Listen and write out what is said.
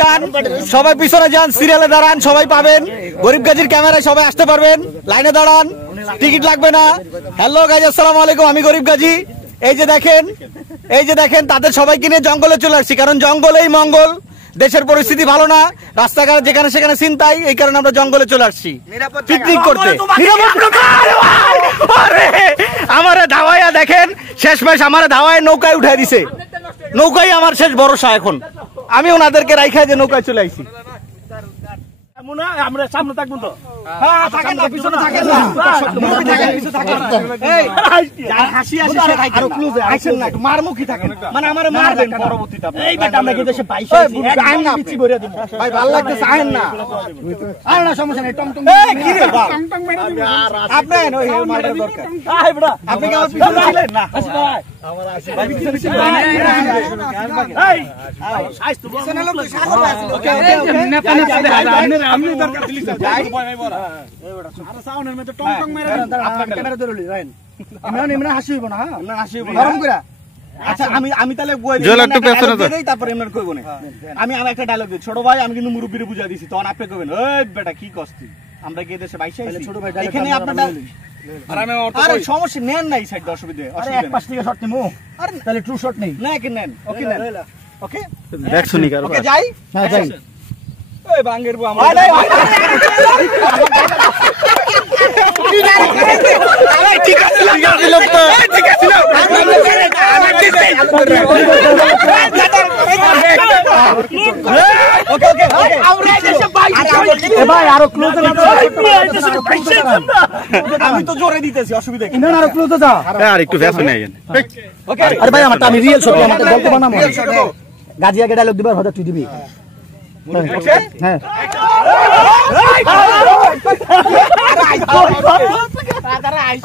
যান সবাই পিছনে যান, সিরিয়ালে দাঁড়ান, সবাই পাবেন। গরিব গাজীর ক্যামেরায় সবাই আসতে পারবেন, লাইনে দাঁড়ান, টিকিট লাগবে না। হ্যালো গাইজ, আসসালামু আলাইকুম, আমি গরিব গাজী। এই যে দেখেন তাদের সবাইকে নিয়ে জঙ্গলে চলে আসছি, কারণ জঙ্গলেই মঙ্গল। দেশের পরিস্থিতি ভালো না, রাস্তাঘাট যেখানে সেখানে ছিনতাই, এই কারণে আমরা জঙ্গলে চলে আসছি পিকনিক করতে। আমার ধাওয়াইয়া দেখেন, শেষমেশ আমার ধাওয়ায় নৌকায় উঠাই দিছে। নৌকাই আমার শেষ ভরসা এখন। আমি ওনাদেরকে রাইখাই যে নৌকায় চলে আইছি। আমরা সামনে থাকবো তো, পিছনে থাকেন না, মারমুখী থাকেন, মানে আমার মারবেন পরবর্তীতে। এই বেটা আমরা দেশে পাইছি, ভাই ভালো লাগতেছে, আইন না, আর না সমস্যা নেই। টমটম কি রে ভাই, টমটম মেরে দিবেন আপনি, ওই মারার দরকার। আই বেটা আপনি কি আমার পিছনে ছিলেন না? আসি ভাই, আমার আসি ভাই, পিছনে ছিলেন। এই সাইজ তো পিছনে লোক সাগর আছে। ওকে ওকে ওকে, আপনি দরকার দিলি স্যার, ভয় নাই বড়। এই বেটা আর সাউন্ডের মধ্যে টমটম মেরে দেন, আপনার ক্যামেরা ধরে লই রাইন। আমরা হাসি হইব না, হ্যাঁ আমরা হাসি হইব না, গরম কইরা। আচ্ছা আমি তাহলে তারপরে এমন কইব না। আমি একটা ডায়লগ দিই, ছোট ভাই আমি কিন্তু মুরব্বিরে বুঝা দিছি, তখন আপনি কইবেন ওই বেটা কি কষ্টি, আমরা কি দেশে বাইশে আইছি ছোট ভাই, এখানে আপনারা আর আমি আরে সমস্যা নেন না, এই সাইড অসুবিধা, আরে এক পাশ থেকে শট নিমু, আরে তাহলে ট্রু শট নেই না, কি নেন? ওকে নেন, ওকে দেখ শুনি কার ওকে যাই, হ্যাঁ যাই। ওই বাঙ্গের বউ আমরা ঠিক আছে লোক তো ঠিক আছে লোক ওকে ওকে আমরা দেশে ভাই আরো ক্লোজ না, আমি তো জোরে দিতেছি, অসুবিধা কি না, আরো ক্লোজ যা, আর একটু ফ্যাশন নিয়ে যান। ওকে আরে ভাই আমার আমি রিয়েল শট, আমাকে গল্প বানাবো, গাজী আগে ডায়লগ দিবার হয়তো তুই দিবি। ওকে হ্যাঁ আরে আইস